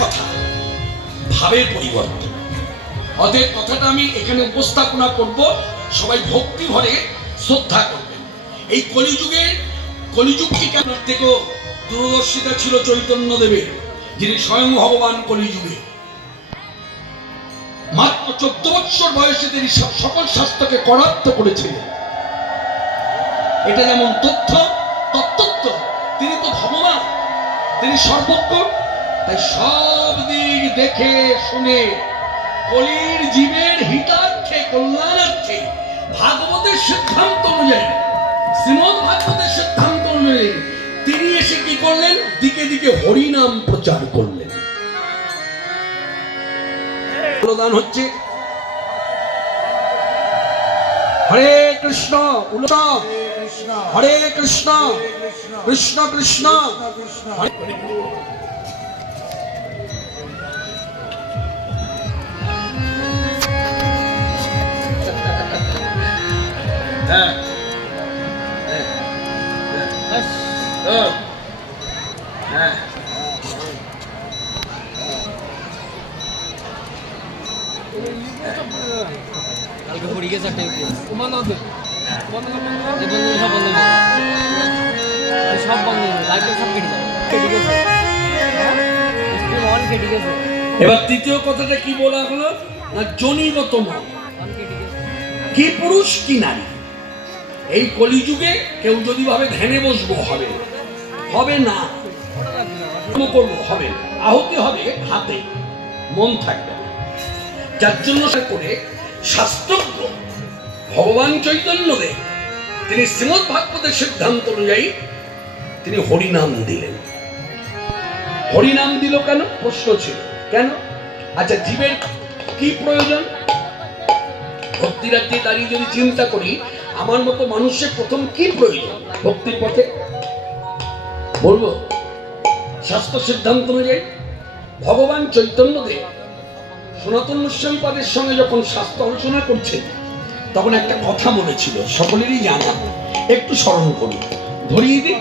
কথা, ভাবের পরিবর্তন। অতএব কথাটা আমি এখানে উপস্থাপনা করব, সবাই ভক্তি ভরে শ্রদ্ধা করবেন। এই কলিযুগটি কেন থেকেও দূরদর্শিতা ছিল চৈতন্য দেবের, যিনি স্বয়ং ভগবান কলিযুগে। মাত্র 14 বছর বয়সে তিনি সকল শাস্ত্রকে করাপ্ত করেছিলেন। এটা যেমন তত্ত্ব, তিনি তো ভগবান, তিনি সর্বজ্ঞ। তাই সব দিক দেখে শুনে কলির জীবের হিতার্থে, কল্যাণার্থে ভাগবতের সিদ্ধান্ত অনুযায়ী, শ্রীমদ্ ভাগবতের সিদ্ধান্ত অনুযায়ী তিনি এসে কি করলেন? দিকে দিকে হরিনাম প্রচার করলেন। প্রদান হচ্ছে হরে কৃষ্ণ, হরে কৃষ্ণ, কৃষ্ণ কৃষ্ণ কালকে পড়ে গেছে একটা সব বন্ধ লাইভটা সব কেটে যাবে। এবার তৃতীয় কথাটা কি বলা হলো না, জনিগত মন, কি পুরুষ কি নারী। এই কলিযুগে কেউ যদি ভাবে ধ্যানে বসবো, হবে না, করবো হবে না, আহুতি হবে হাতে, মন থাকবে না। যার জন্য করে শাস্ত্রজ্ঞ ভগবান চৈতন্য দেব তিনি শ্রীমদ্ ভাগবতের সিদ্ধান্ত অনুযায়ী তিনি হরিনাম দিলেন। হরিনাম দিল কেন? প্রশ্ন ছিল কেন? আচ্ছা, জীবের কি প্রয়োজন? ভক্তিরাজ্যে দাঁড়িয়ে যদি চিন্তা করি, আমার মতো মানুষের প্রথম কি প্রয়োজন ভক্তির পথে? বলবো শাস্ত্র সিদ্ধান্ত অনুযায়ী ভগবান চৈতন্য দেব সনাতন গোস্বামী পাদের সঙ্গে যখন শাস্ত্র আলোচনা করছেন, তখন একটা কথা বলেছিল, সকলেরই জানা, একটু স্মরণ করি, ধরিয়ে দিই।